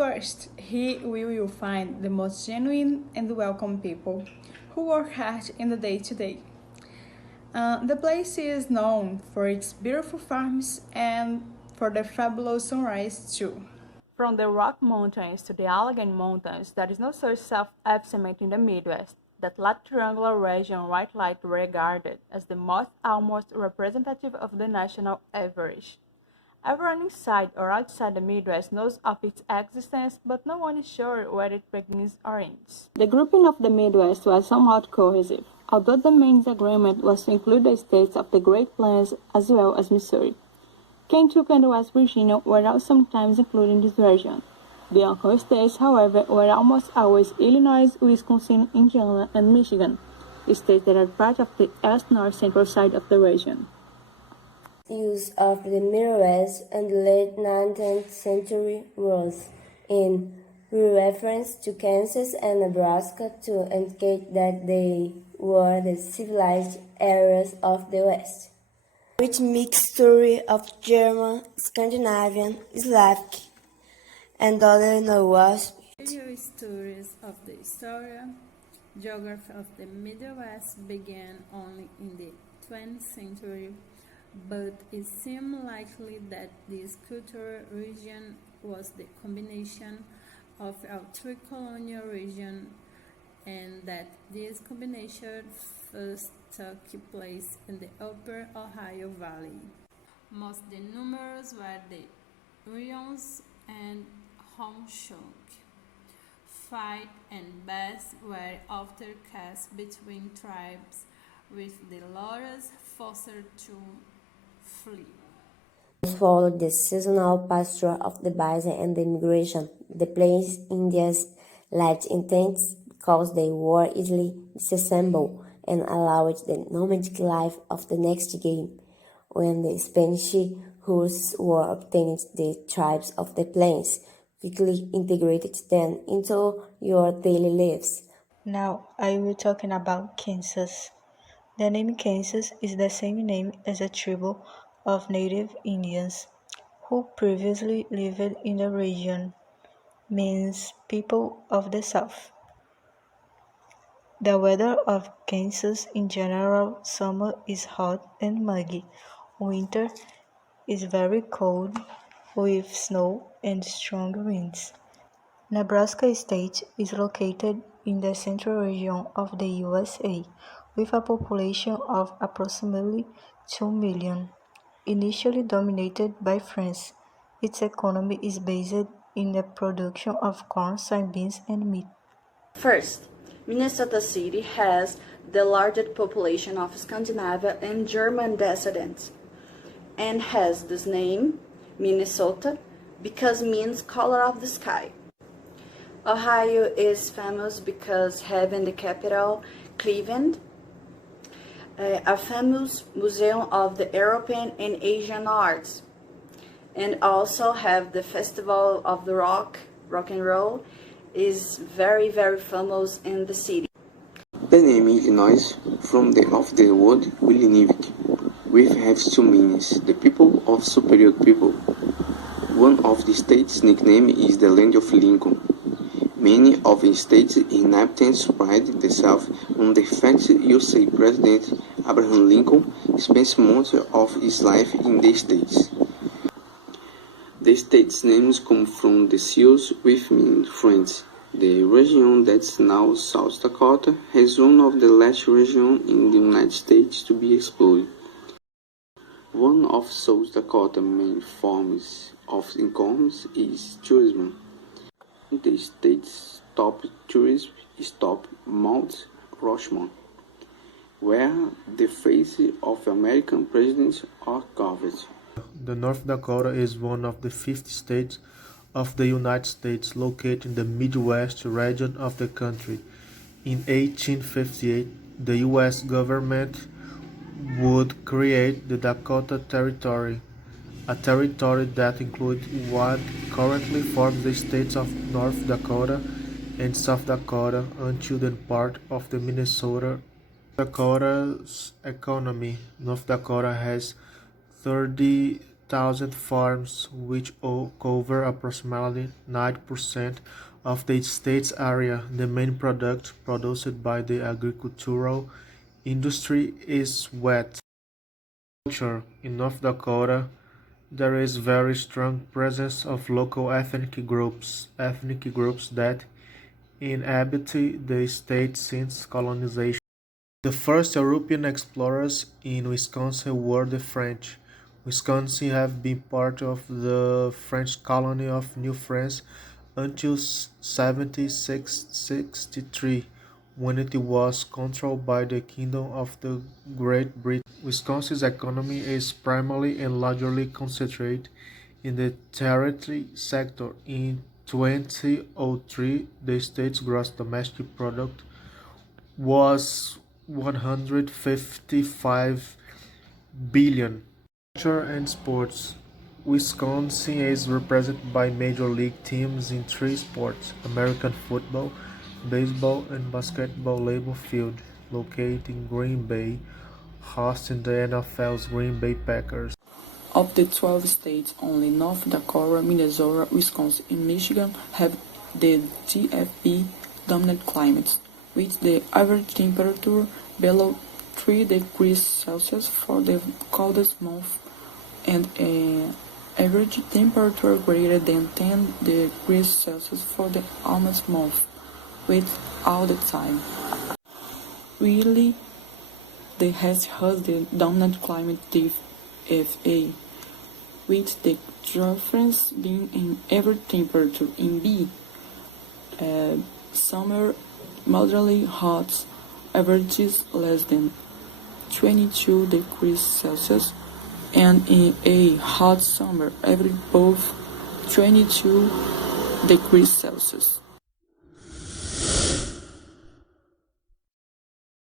First, here we will find the most genuine and welcome people who work hard in the day-to-day. The place is known for its beautiful farms and for the fabulous sunrise too. From the Rock Mountains to the Allegheny Mountains, there is no such self-effacement in the Midwest. That light triangular region rightly regarded as the most almost representative of the national average. Everyone inside or outside the Midwest knows of its existence, but no one is sure where it begins or ends. The grouping of the Midwest was somewhat cohesive, although the main agreement was to include the states of the Great Plains as well as Missouri. Kentucky and West Virginia were also sometimes included in this region. The Uncle states, however, were almost always Illinois, Wisconsin, Indiana, and Michigan, states that are part of the east-north central side of the region. Use of the Midwest and the late 19th century was in reference to Kansas and Nebraska to indicate that they were the civilized areas of the West. Rich mixture of German, Scandinavian, Slavic, and other knowledge. Earlier studies of the history, geography of the Midwest began only in the 20th century, but it seems likely that this cultural region was the combination of our three colonial regions, and that this combination first took place in the upper Ohio Valley. Most the numerous were the Hurons and Haudenosaunee. Fight and battles were often cast between tribes, with the latter forced to flee. Followed the seasonal pasture of the bison and the migration. The Plains Indians lacked intents because they were easily disassembled and allowed the nomadic life of the next game. When the Spanish horses were obtained, the tribes of the plains quickly integrated them into your daily lives. Now I will talking about Kansas. The name Kansas is the same name as a tribe of native Indians who previously lived in the region, means people of the South. The weather of Kansas in general, summer is hot and muggy. Winter is very cold with snow and strong winds. Nebraska State is located in the central region of the USA with a population of approximately 2 million. Initially dominated by France, its economy is based in the production of corn, soybeans, and meat. First, Minnesota City has the largest population of Scandinavian and German descendants, and has this name, Minnesota, because it means color of the sky. Ohio is famous because having the capital, Cleveland, a famous museum of the European and Asian arts, and also have the Festival of the Rock and Roll, is very famous in the city. The name Illinois, from the of the word Illiniwek, which has two meanings: the people of superior people. One of the state's nickname is the Land of Lincoln. Many of the state's inhabitants pride themselves on the fact USA President Abraham Lincoln spent most of his life in the States. The state's names come from the Sioux, which means friends. The region that's now South Dakota has one of the last regions in the United States to be explored. One of South Dakota's main forms of income is tourism. The state's top tourism stop Mount Rushmore, where the faces of American presidents are carved. The North Dakota is one of the 50 states of the United States located in the Midwest region of the country. In 1858, the U.S. government would create the Dakota Territory, a territory that includes what currently forms the states of North Dakota and South Dakota until then part of the Minnesota. Dakota's economy. North Dakota has 30 100,000 farms, which cover approximately 9% of the state's area. The main product produced by the agricultural industry is wheat. In North Dakota, there is very strong presence of local ethnic groups that inhabit the state since colonization. The first European explorers in Wisconsin were the French. Wisconsin have been part of the French colony of New France until 1763, when it was controlled by the Kingdom of the Great Britain. Wisconsin's economy is primarily and largely concentrated in the territory sector. In 2003, the state's gross domestic product was 155 billion. Culture and sports. Wisconsin is represented by major league teams in 3 sports: American football, baseball, and basketball. Labor Field, located in Green Bay, hosting the NFL's Green Bay Packers. Of the 12 states, only North Dakota, Minnesota, Wisconsin, and Michigan have the GFB dominant climates, with the average temperature below 3 degrees Celsius for the coldest month and an average temperature greater than 10 degrees Celsius for the warmest month, with all the time. Really, the West has the dominant climate FA, with the difference being in average temperature. In B, summer moderately hot, averages less than 22 degrees Celsius, and in a hot summer, average both 22 degrees Celsius.